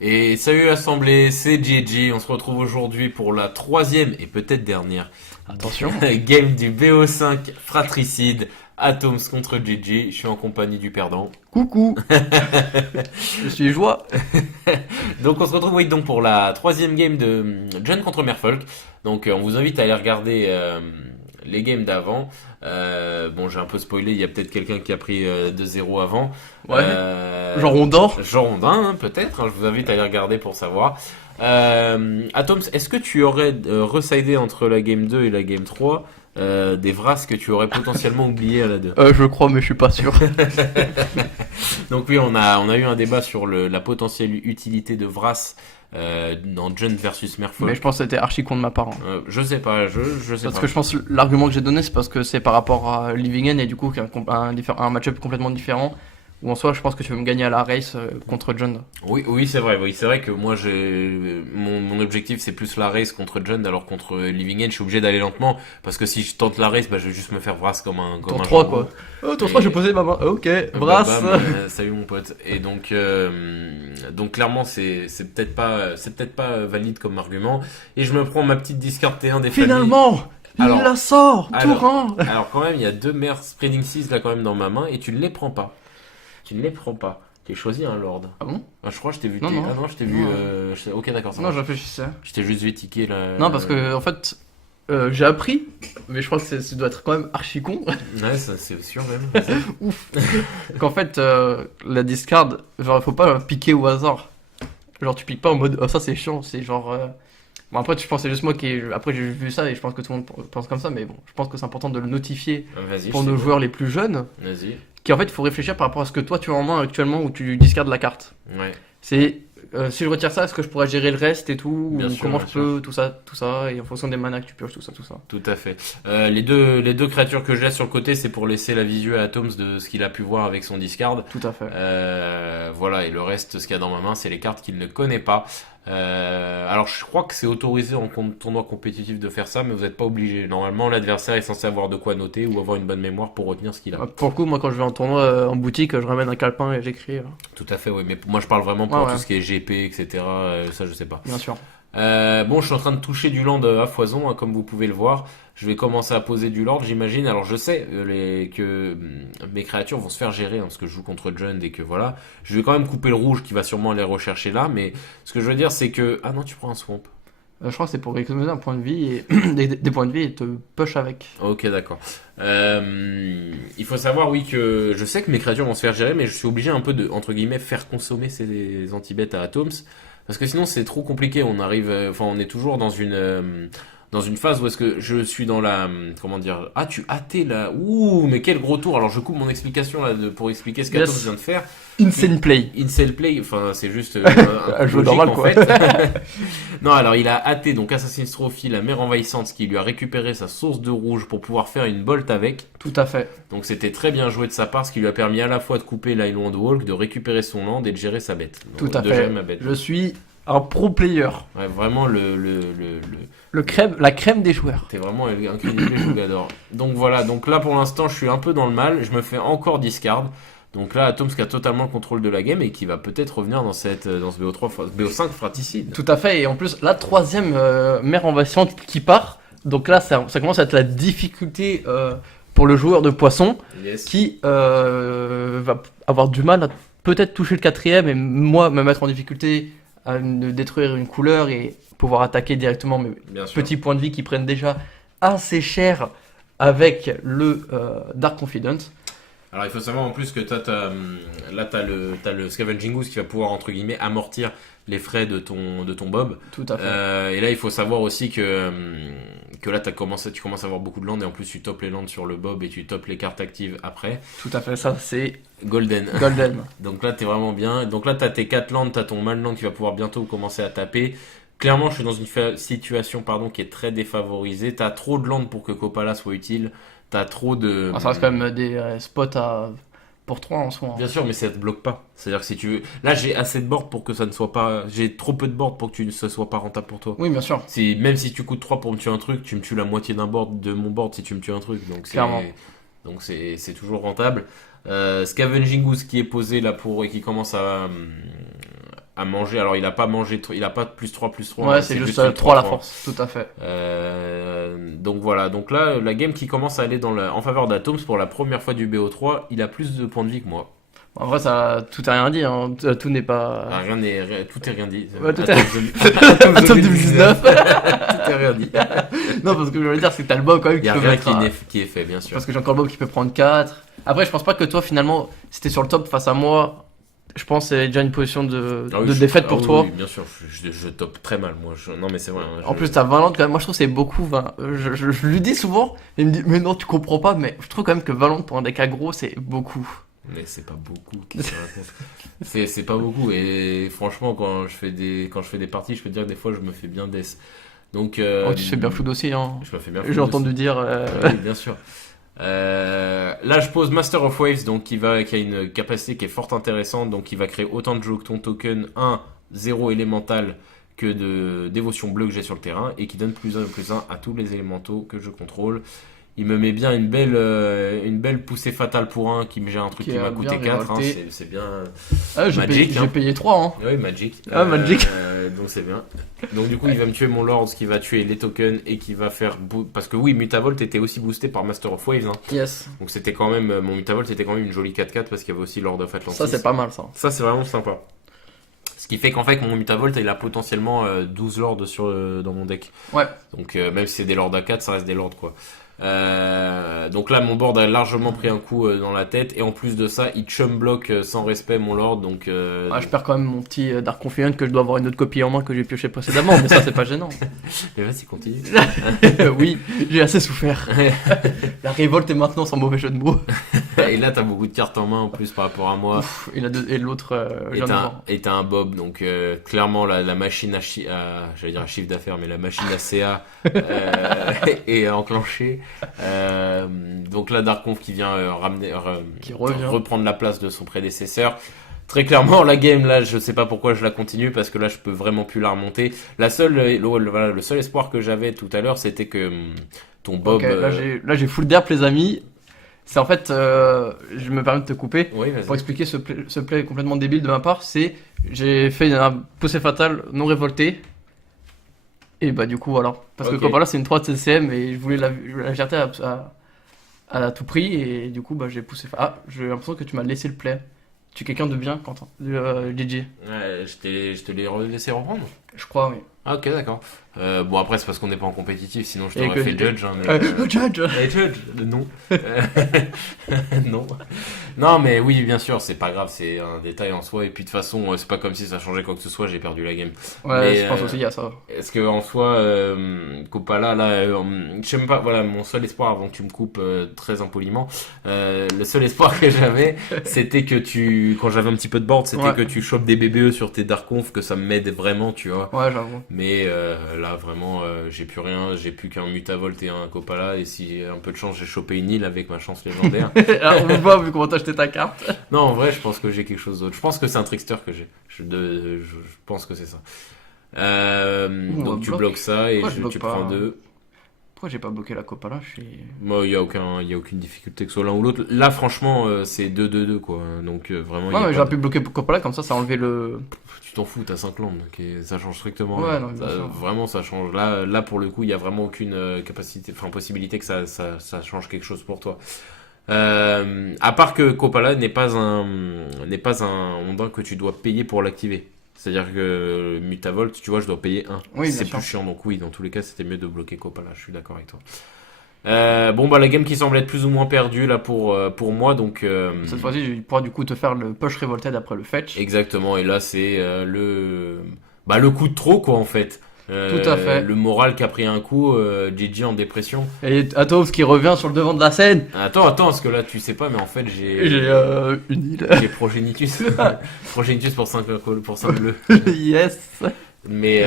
Et salut l'assemblée, c'est JJ. On se retrouve aujourd'hui pour la troisième et peut-être dernière Attention. game du BO5 Fratricide. Atoms contre JJ. Je suis en compagnie du perdant. Coucou, je suis Joie. Donc on se retrouve oui, donc pour la troisième game de John contre Merfolk. Donc on vous invite à aller regarder les games d'avant. Bon, j'ai un peu spoilé, il y a peut-être quelqu'un qui a pris 2-0 avant. Ouais, genre on dort. Genre Rondin, hein, peut-être. Je vous invite à aller regarder pour savoir. Atoms, est-ce que tu aurais residé entre la game 2 et la game 3 des Vras que tu aurais potentiellement oublié à la 2? Je crois, mais je suis pas sûr. Donc oui, on a eu un débat sur la potentielle utilité de Vras dans John versus Mais Merfolk. je pense que c'était archi con de ma part, hein. Je sais pas, je sais Parce pas. que je pense que l'argument que j'ai donné, c'est parce que c'est par rapport à Living End et du coup, qu'il y a un match-up complètement différent. Ou en soi, je pense que tu veux me gagner à la race contre John. Oui, oui, c'est vrai. Oui, c'est vrai que moi, mon objectif, c'est plus la race contre John, alors contre Living End, je suis obligé d'aller lentement parce que si je tente la race, bah, je vais juste me faire Vras comme Tour un 3, jambon. quoi. Oh, tour Et- 3, je vais poser ma main. Ok, Bah, brasse. bam, salut mon pote. Et donc clairement, c'est peut-être pas valide comme argument. Et je me prends ma petite discard T1 des familles. Finalement, il Alors- la sort. alors- Tour 1. Alors quand même, il y a deux mères Spreading 6 là quand même dans ma main et tu ne les prends pas. Tu ne les prends pas. J'ai choisi un Lord. Ah bon? Ah, je crois que je t'ai vu. Non, non. Ah non, je t'ai vu. Non. Ok, d'accord, ça Non, marche. je réfléchissais. Je t'ai juste vu ticker là. Non, parce que en fait, j'ai appris, mais je crois que ça doit être quand même archi con, Ouais, ça, c'est sûr même. ouf, qu'en fait, la discard, genre, il faut pas piquer au hasard. Genre, tu piques pas en mode, oh, ça c'est chiant, c'est genre. Bon, après, je pense que c'est juste moi qui. Après, j'ai vu ça et je pense que tout le monde pense comme ça, mais bon, je pense que c'est important de le notifier Vas-y. pour je nos t'écoute. joueurs les plus jeunes, Vas-y. qu'en fait, il faut réfléchir par rapport à ce que toi tu as en main actuellement où tu discardes la carte. Ouais. C'est. Si je retire ça, est-ce que je pourrais gérer le reste et tout? Bien Ou sûr, comment bien je peux, tout ça, et en fonction des manas que tu pioches, tout ça, tout ça. Tout à fait. Les deux créatures que je laisse sur le côté, c'est pour laisser la visu à Atoms de ce qu'il a pu voir avec son discard. Tout à fait. Voilà, et le reste, ce qu'il y a dans ma main, c'est les cartes qu'il ne connaît pas. Alors, je crois que c'est autorisé en tournoi compétitif de faire ça, mais vous n'êtes pas obligé. Normalement, l'adversaire est censé avoir de quoi noter ou avoir une bonne mémoire pour retenir ce qu'il a. Pour le coup, moi, quand je vais en tournoi en boutique, je ramène un calepin et j'écris, Tout à fait, oui. Mais moi, je parle vraiment pour Ouais. tout ce qui est GP, etc. Ça, je sais pas. bien sûr. Bon, je suis en train de toucher du land à foison, hein, comme vous pouvez le voir. Je vais commencer à poser du land, j'imagine. Alors, je sais que mes créatures vont se faire gérer, hein, parce que je joue contre Jund et que voilà. Je vais quand même couper le rouge qui va sûrement les rechercher là. Mais ce que je veux dire, c'est que... Ah non, tu prends un swamp. Je crois que c'est pour économiser un point de vie et des points de vie et te push avec. Ok, d'accord. Il faut savoir, oui, que je sais que mes créatures vont se faire gérer, mais je suis obligé un peu de, entre guillemets, faire consommer ces anti-bêtes à Atoms. Parce que sinon, c'est trop compliqué. On arrive, enfin, on est toujours dans une phase où est-ce que je suis dans la, comment dire, ah, tu hâtais là, ouh, mais quel gros tour. Alors, je coupe mon explication là pour expliquer ce qu'Atoms Yes. vient de faire. Insane play. Incel play, enfin, c'est juste Un jeu logique, normal, en quoi. fait. Non, alors il a hâté donc Assassin's Trophy, la mer envahissante, ce qui lui a récupéré sa source de rouge pour pouvoir faire une bolt avec. Tout à fait. Donc c'était très bien joué de sa part, ce qui lui a permis à la fois de couper l'Island Walk, de récupérer son land et de gérer sa bête. Tout à de fait. gérer ma bête. Je suis un pro player. Ouais, vraiment La crème des joueurs. t'es vraiment un crédible jugador. Donc voilà, donc là pour l'instant je suis un peu dans le mal, je me fais encore discard. Donc là Atoms qui a totalement le contrôle de la game et qui va peut-être revenir dans ce BO5 fratricide. Tout à fait. Et en plus, la troisième mer envahissante qui part. Donc là, ça commence à être la difficulté pour le joueur de poisson Yes. qui va avoir du mal à peut-être toucher le quatrième et moi me mettre en difficulté à détruire une couleur et pouvoir attaquer directement mes Bien sûr. petits points de vie qui prennent déjà assez cher avec le Dark Confident. Alors il faut savoir en plus que là t'as le Scavenging Goose qui va pouvoir entre guillemets amortir les frais de ton bob. Tout à fait. Et là il faut savoir aussi que là tu commences à avoir beaucoup de land et en plus tu topes les lands sur le bob et tu topes les cartes actives après. Tout à fait. Ça, c'est Golden. Golden. Donc là t'es vraiment bien. Donc là t'as tes 4 lands, t'as ton man land qui va pouvoir bientôt commencer à taper. Clairement je suis dans une situation qui est très défavorisée. T'as trop de land pour que Kopala soit utile. T'as trop de... Ça reste quand même des spots pour 3 en soi. Bien sûr, mais ça te bloque pas. C'est-à-dire que si tu veux... Là, j'ai assez de board pour que ça ne soit pas... J'ai trop peu de board pour que ce soit pas rentable pour toi. Oui, bien sûr. Même si tu coûtes 3 pour me tuer un truc, tu me tues la moitié d'un board de mon board si tu me tues un truc. Clairement. Donc c'est toujours rentable. Scavenging Goose qui est posé là pour... et qui commence à à manger. Alors il a pas mangé, il a pas de +3/+3. Ouais, hein, c'est juste juste le 3 à la 3-3. force, tout à fait. Donc voilà, donc là la game qui commence à aller en faveur d'Atoms pour la première fois du BO3, il a plus de points de vie que moi. En vrai, ça, tout a rien dit, hein. Tout n'est pas. Tout est rien dit. Ouais, tout est- Atoms Atom 2019. tout est rien dit. Non, parce que je voulais dire, c'est que t'as le Bob quand même Il qui y a peut rien mettre. qui est fait, bien sûr. Parce que j'ai encore le Bob qui peut prendre 4. Après, je pense pas que toi, finalement, si t'es sur le top face à moi, je pense que c'est déjà une position de défaite pour toi. Oui, bien sûr, je top très mal, moi. Non, mais c'est vrai. Hein, En plus, t'as Valente quand même. Moi, je trouve que c'est beaucoup. Je lui dis souvent, il me dit, mais non, tu comprends pas. Mais je trouve quand même que Valente pour un deck aggro, c'est beaucoup. Mais c'est pas beaucoup. C'est pas beaucoup. Et franchement, quand je fais des parties, je peux te dire que des fois, je me fais bien death. Donc, Oh, tu te fais bien flood aussi, hein. je me fais bien J'ai flood entendu aussi. dire. Oui, bien sûr. Là, je pose Master of Waves, donc qui a une capacité qui est fort intéressante, donc qui va créer autant de ton token 1, 0 élémental que de dévotion bleue que j'ai sur le terrain, et qui donne +1/+1 à tous les élémentaux que je contrôle. Il me met bien une belle poussée fatale pour 1 qui me gère un truc Qui qui m'a a coûté bien 4. Hein, révolté. c'est bien. Ah, j'ai Magic, hein. payé 3, hein. Oui, Magic. Ah, Magic. Donc c'est bien. Donc du coup, il va me tuer mon Lord, ce qui va tuer les tokens et qui va faire. Parce que oui, Mutavolt était aussi boosté par Master of Waves. Hein. Yes. Donc c'était quand même. Mon Mutavolt c'était quand même une jolie 4/4 parce qu'il y avait aussi Lord of Atlantis. Ça, c'est pas mal, ça. Ça, c'est vraiment sympa. Ce qui fait qu'en fait, mon Mutavolt il a potentiellement 12 Lords dans mon deck. Ouais. Donc même si c'est des Lords à 4, ça reste des Lords quoi. Donc là, mon board a largement pris un coup dans la tête. Et en plus de ça, il chum block sans respect mon Lord. Donc, Ah, je perds quand même mon petit Dark Confident que je dois avoir une autre copie en main que j'ai pioché précédemment, mais ça c'est pas gênant. Mais vas-y, continue. Oui, j'ai assez souffert. La révolte est maintenant sans mauvais jeu de mots. Et là, t'as beaucoup de cartes en main en plus par rapport à moi. Ouf, et l'autre, Et t'as un Bob, donc clairement la machine j'allais dire à chiffre d'affaires, mais la machine à CA est enclenchée. Donc là, Dark Conf qui vient Qui revient. reprendre la place de son prédécesseur. Très clairement, la game là, je sais pas pourquoi je la continue parce que là, je peux vraiment plus la remonter. Le seul espoir que j'avais tout à l'heure, c'était que ton Bob. Ok, là j'ai full derp les amis. C'est en fait, je me permets de te couper. Oui, vas-y. Pour expliquer ce play complètement débile de ma part, j'ai fait un poussée fatale non révolté. Et bah du coup voilà. Parce Ok. que Copala c'est une 3 de CCM et je voulais la jeter à tout prix. Et du coup bah j'ai poussé. Ah, j'ai l'impression que tu m'as laissé le play. Tu es quelqu'un de bien, Quentin. DJ. Ouais, je te l'ai laissé reprendre. Je crois, oui. Ah, ok, d'accord. Bon, après, c'est parce qu'on n'est pas en compétitif, sinon je Et t'aurais que- fait judge. Hein, mais, Judge. Judge, non. Non. Non, mais oui, bien sûr, c'est pas grave, c'est un détail en soi. Et puis de toute façon, c'est pas comme si ça changeait quoi que ce soit, j'ai perdu la game. Ouais, Mais, je pense aussi il y a ça. Est-ce que en soi, Copala, là, je sais même pas, voilà, mon seul espoir avant que tu me coupes très impoliment, le seul espoir que j'avais, c'était que quand j'avais un petit peu de board, c'était Ouais. que tu chopes des BBE sur tes Dark Conf, que ça m'aide vraiment, tu vois. Ouais, j'avoue. Mais là, vraiment, j'ai plus rien. J'ai plus qu'un Mutavolt et un Copala. Et si j'ai un peu de chance, j'ai chopé une île avec ma chance légendaire. Alors, on le voit vu comment t'as acheté ta carte. Non, en vrai, je pense que j'ai quelque chose d'autre. Je pense que c'est un trickster que j'ai. Je pense que c'est ça. Donc tu bloque. bloques ça et Pourquoi je bloque tu pas, prends hein 2. Pourquoi j'ai pas bloqué la Copala? Je suis. Moi, il y a aucune difficulté que ce soit l'un ou l'autre. Là, franchement, c'est 2-2-2 quoi. Donc vraiment, il y Ouais, a mais pas j'aurais de- pu bloquer Copala comme ça a enlevé le. Tu t'en fous, t'as 5 landes, ça change strictement Ouais, rien. non, bien sûr. Vraiment, ça change. Là, pour le coup, il y a vraiment aucune possibilité que ça change quelque chose pour toi. À part que Copala n'est pas un ondin que tu dois payer pour l'activer. C'est-à-dire que Mutavolt, tu vois, je dois payer 1. Oui, bien c'est sûr. plus chiant, donc oui, dans tous les cas, c'était mieux de bloquer Copala. Je suis d'accord avec toi. Bon, bah, la game qui semble être plus ou moins perdue là pour moi, donc. Cette fois-ci, je pourrais du coup te faire le push Revolted après le fetch. Exactement, et là c'est le coup de trop quoi en fait. Tout à fait. Le moral qui a pris un coup, Gigi en dépression. Et Atos qui revient sur le devant de la scène. Attends, parce que là tu sais pas, mais en fait J'ai une île. j'ai Progenitus. Progenitus pour 5 bleus. Yes. Mais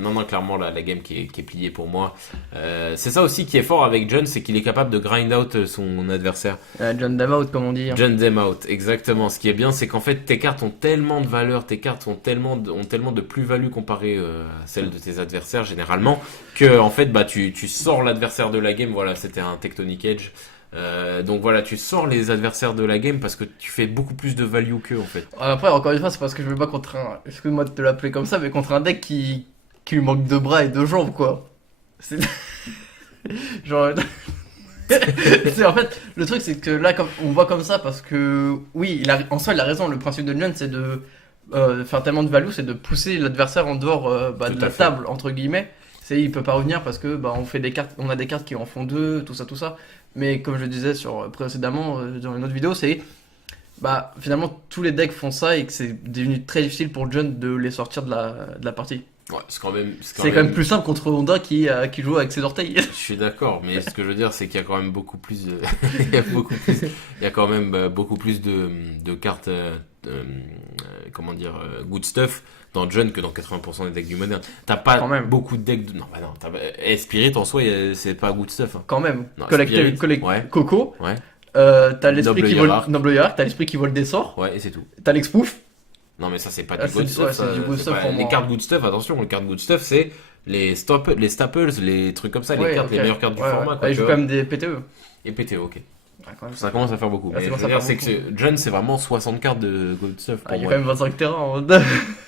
non, clairement la game qui est pliée pour moi. C'est ça aussi qui est fort avec John, c'est qu'il est capable de grind out son adversaire. John Davout, comme on dit. John them out, exactement. Ce qui est bien, c'est qu'en fait, tes cartes ont tellement de valeur, tes cartes ont tellement de plus-value comparée à celles de tes adversaires, généralement, que en fait, bah, tu sors l'adversaire de la game. Voilà, c'était un Tectonic Edge. Donc voilà, tu sors les adversaires de la game parce que tu fais beaucoup plus de value qu'eux en fait. Après, encore une fois, c'est parce que je me bats contre un. Excuse-moi de te l'appeler comme ça, mais contre un deck qui lui manque de bras et de jambes, quoi. C'est. Genre. En fait, le truc, c'est que là, comme, on voit comme ça parce que. Oui, en soi, il a raison. Le principe de Jun, c'est de faire tellement de value, c'est de pousser l'adversaire en dehors Tout de à la fait. table, entre guillemets. Il peut pas revenir parce que on fait des cartes, on a des cartes qui en font deux, tout ça, tout ça. Mais comme je disais précédemment dans une autre vidéo, c'est finalement tous les decks font ça et que c'est devenu très difficile pour John de les sortir de la partie. Ouais, c'est quand même. C'est quand même plus simple contre Honda qui joue avec ses orteils. Je suis d'accord, mais ce que je veux dire, c'est qu'il y a quand même beaucoup plus. Il y a quand même beaucoup plus de cartes. Comment dire, good stuff dans Jun que dans 80% des decks du moderne. T'as pas Quand même. beaucoup de decks. Non, bah non. Spirit en soi, c'est pas good stuff. Hein. Quand même. Non, Spirit, ouais. Coco. Ouais. T'as l'esprit Noble qui vole. Hierarque. Noble Hierarque, t'as l'esprit qui vole des sorts. Ouais, et c'est tout. T'as l'expouf. Non, mais ça, c'est pas Ah, du good stuff. c'est du good stuff pour les moi. cartes good stuff, attention, les cartes good stuff, c'est les staples, les trucs comme ça, les cartes, ok. les meilleures cartes du format. Quoi, Il tu joue vois. quand même des PTE. Et PTO, ok. Ouais, quand même. Ça commence à faire beaucoup. Ah, Mais ça je commence veux à dire, faire c'est que Jun, c'est vraiment 60 cartes de good stuff Ah, pour il y a moi, quand même 25 terrains en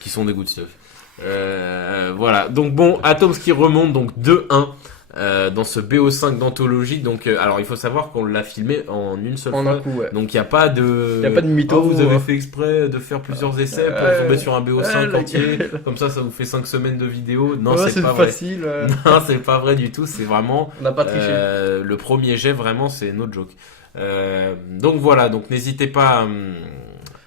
qui sont des good stuff. Voilà. Donc bon, Atoms qui remonte donc 2-1 dans ce BO5 d'anthologie. Donc, alors il faut savoir qu'on l'a filmé en une seule en fois. un coup, ouais. Donc il n'y a pas de. Y a pas de mytho, Oh, vous avez ouais. fait exprès de faire plusieurs essais pour tomber sur un BO5 entier. Comme ça vous fait 5 semaines de vidéo. Non, Ouais, c'est pas vrai. facile. Non, c'est pas vrai du tout. C'est vraiment. On n'a pas triché. Le premier jet, vraiment, c'est no joke. Donc voilà, donc n'hésitez pas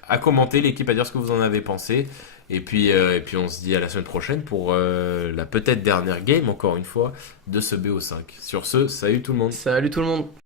à commenter l'équipe, à dire ce que vous en avez pensé. Et puis on se dit à la semaine prochaine pour la peut-être dernière game, encore une fois, de ce BO5. Sur ce, salut tout le monde. Salut tout le monde.